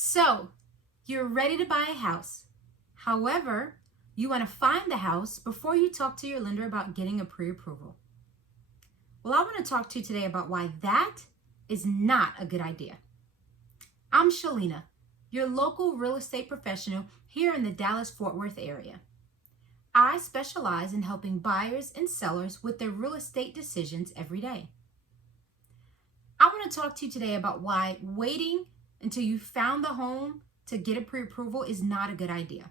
So, you're ready to buy a house. However, you want to find the house before you talk to your lender about getting a pre-approval. Well, I want to talk to you today about why that is not a good idea. I'm Shelyna, your local real estate professional here in the Dallas-Fort Worth area. I specialize in helping buyers and sellers with their real estate decisions every day. I want to talk to you today about why waiting until you found the home to get a pre-approval is not a good idea.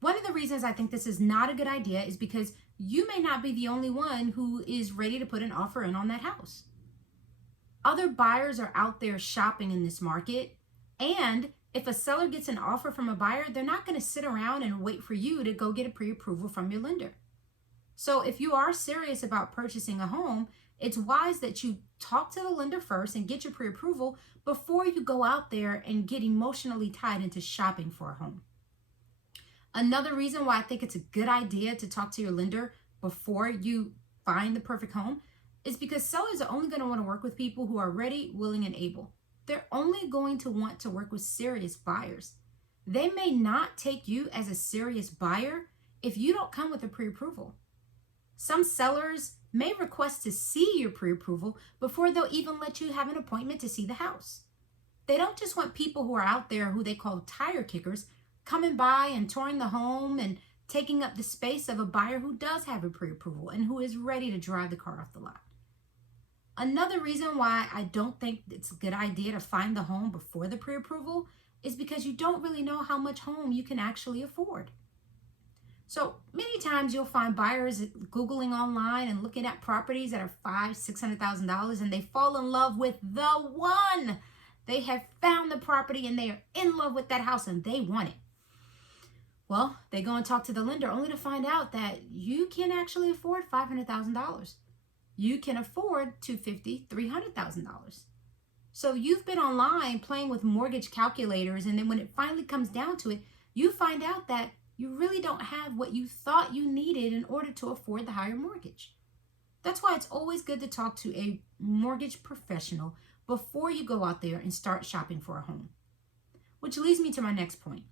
One of the reasons I think this is not a good idea is because you may not be the only one who is ready to put an offer in on that house. Other buyers are out there shopping in this market, and if a seller gets an offer from a buyer, they're not going to sit around and wait for you to go get a pre-approval from your lender. So if you are serious about purchasing a home, it's wise that you talk to the lender first and get your pre-approval before you go out there and get emotionally tied into shopping for a home. Another reason why I think it's a good idea to talk to your lender before you find the perfect home is because sellers are only going to want to work with people who are ready, willing, and able. They're only going to want to work with serious buyers. They may not take you as a serious buyer if you don't come with a pre-approval. Some sellers may request to see your pre-approval before they'll even let you have an appointment to see the house. They don't just want people who are out there who they call tire kickers coming by and touring the home and taking up the space of a buyer who does have a pre-approval and who is ready to drive the car off the lot. Another reason why I don't think it's a good idea to find the home before the pre-approval is because you don't really know how much home you can actually afford. So many times you'll find buyers Googling online and looking at properties that are $500,000-$600,000 and they fall in love with the one. They have found the property and they are in love with that house and they want it. Well, they go and talk to the lender only to find out that you can actually afford $500,000. You can afford $250,000, $300,000. So you've been online playing with mortgage calculators, and then when it finally comes down to it, you find out that you really don't have what you thought you needed in order to afford the higher mortgage. That's why it's always good to talk to a mortgage professional before you go out there and start shopping for a home. Which leads me to my next point.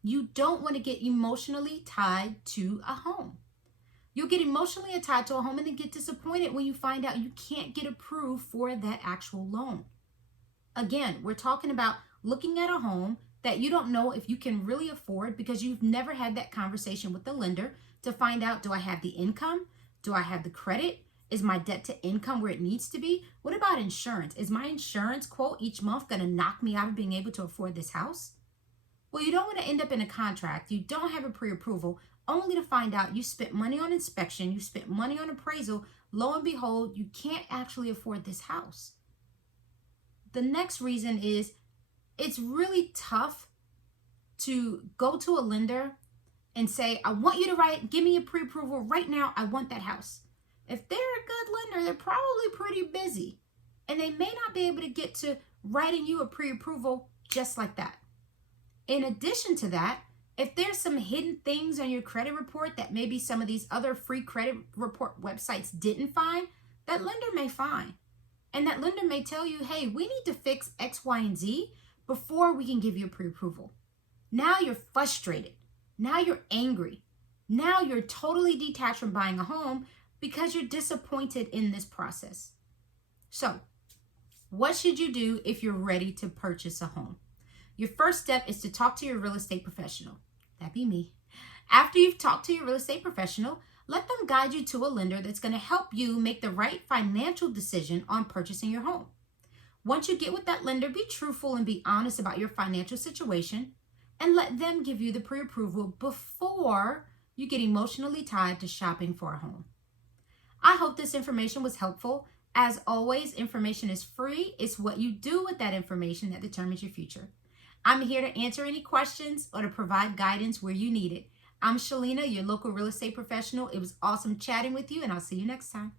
You don't want to get emotionally tied to a home. You'll get emotionally tied to a home and then get disappointed when you find out you can't get approved for that actual loan. Again, we're talking about looking at a home that you don't know if you can really afford because you've never had that conversation with the lender to find out, do I have the income? Do I have the credit? Is my debt to income where it needs to be? What about insurance? Is my insurance quote each month going to knock me out of being able to afford this house? Well, you don't want to end up in a contract. You don't have a pre-approval only to find out you spent money on inspection, you spent money on appraisal. Lo and behold, you can't actually afford this house. The next reason is it's really tough to go to a lender and say, I want you to give me a pre-approval right now. I want that house. If they're a good lender, they're probably pretty busy and they may not be able to get to writing you a pre-approval just like that. In addition to that, if there's some hidden things on your credit report that maybe some of these other free credit report websites didn't find, that lender may find. And that lender may tell you, hey, we need to fix X, Y, and Z before we can give you a pre-approval. Now you're frustrated. Now you're angry. Now you're totally detached from buying a home because you're disappointed in this process. So, what should you do if you're ready to purchase a home? Your first step is to talk to your real estate professional. That'd be me. After you've talked to your real estate professional, let them guide you to a lender that's going to help you make the right financial decision on purchasing your home. Once you get with that lender, be truthful and be honest about your financial situation and let them give you the pre-approval before you get emotionally tied to shopping for a home. I hope this information was helpful. As always, information is free. It's what you do with that information that determines your future. I'm here to answer any questions or to provide guidance where you need it. I'm Shelyna, your local real estate professional. It was awesome chatting with you, and I'll see you next time.